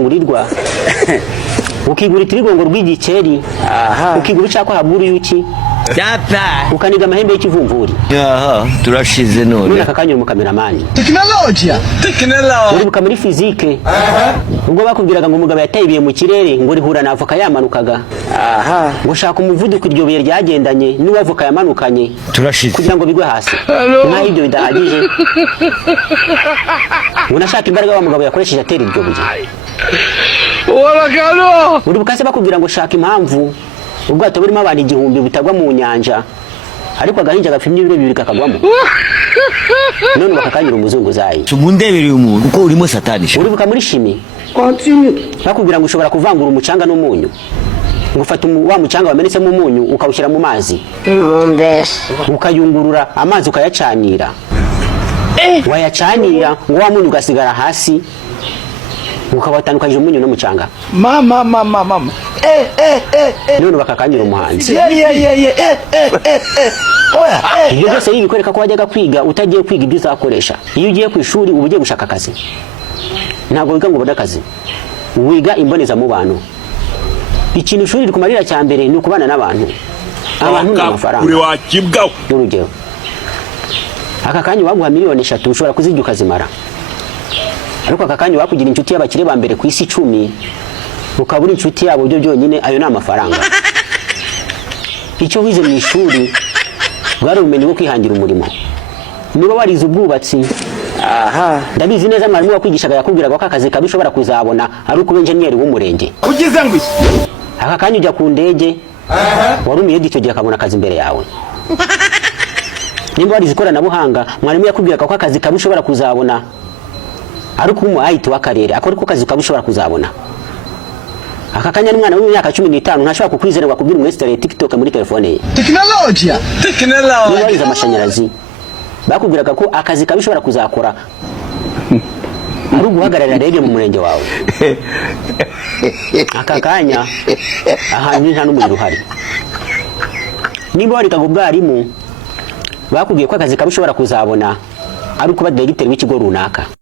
ngurirwa ukigura itirigongo rw'igikeri ukigura cyako haburu yuki Dapa ukaniga amahembe y'ikivumvuri turashize none akakanyura mu kameramani technology uri buka muri physique ubwo bakubwiraga ngo umugabo yatayibiye mu kirere ngo rihura na avoka yamanukaga ngo shaka umuvuduko iryo biye ryagendanye n'uwavoka yamanukanye turashize kugira ngo bigwe hasi nka ibyo bidahagije ngo nashaka imbaraga wa mugabo yakoresheje atera iryo buye uri bukase bakubwira ngo shaka impamvu ubwato burimo abantu 1000 butagwa mu nyanja ariko agahinja gapfimye ibiro 2 kakagwamo none bakakanyura umuzungu zayi tumundebereye umuntu uko urimo satani uri buka muri shimi bakubwira ngo ushobora kuvangura umucanga n'umunyu ngo ufata wa mucanga wamenetse mu munyu ukawushyira mu mazi ukayungurura amazi ukayacanira wayacanira ngo wa munyu ugasigara hasi ukabatanukanyije umunyu no mucanga mama none bakakanyura umuhanzi ibyo byose yibikwereka ko wajyaga kwiga utagiye kwiga ibyo uzakoresha iyo ugiye ku ishuri uba ugiye gushaka akazi ntabwo wiga ngo ubone akazi wiga imboneza mu bantu ikintu ishuri rikumarira cya mbere ni ukubana n'abantu abantu n'amafaranga uri wakibwa n'urugero aka kanya waguha 3,000,000 ushobora kuzijya ukazimara ariko aka kanya wakugira inshuti y'abakire ba mbere ku isi 10 ukabura inshuti yabo byo byonyine ayo ni amafaranga icyo wize mu ishuri bwari ubumenyi bwo kwihangira umurimo niba warize ubwubatsi ndabizi neza mwarimu wakwigishaga yakubwiraga ko akazi kabishobora kuzabona ari uko engineer w'umurenge ugize ngo aka kanya ujya ku ndege warumiye icyo gihe akabona akazi imbere yawe nimba warize ikoranabuhanga mwarimu yakubwiraga ko akazi kabishobora kuzabona ari uko umu IT w'akarere akora ko kazi kabishobora kuzabona aka kanya n'umwana w'imyaka 15 ntashobora kukwizerwa kubwira umwesitare TikTok muri telefone ye technology warize amashanyarazi bakubwiraga ko akazi kabishobora kuzakora ari uguhagararira rege mu murenge wawe aka kanya ahantu nta n'umuriro uhari niba warikaga ubwarimu bakubwiye ko akazi kabishobora kuzabona ari uko ba directeur w'ikigo runaka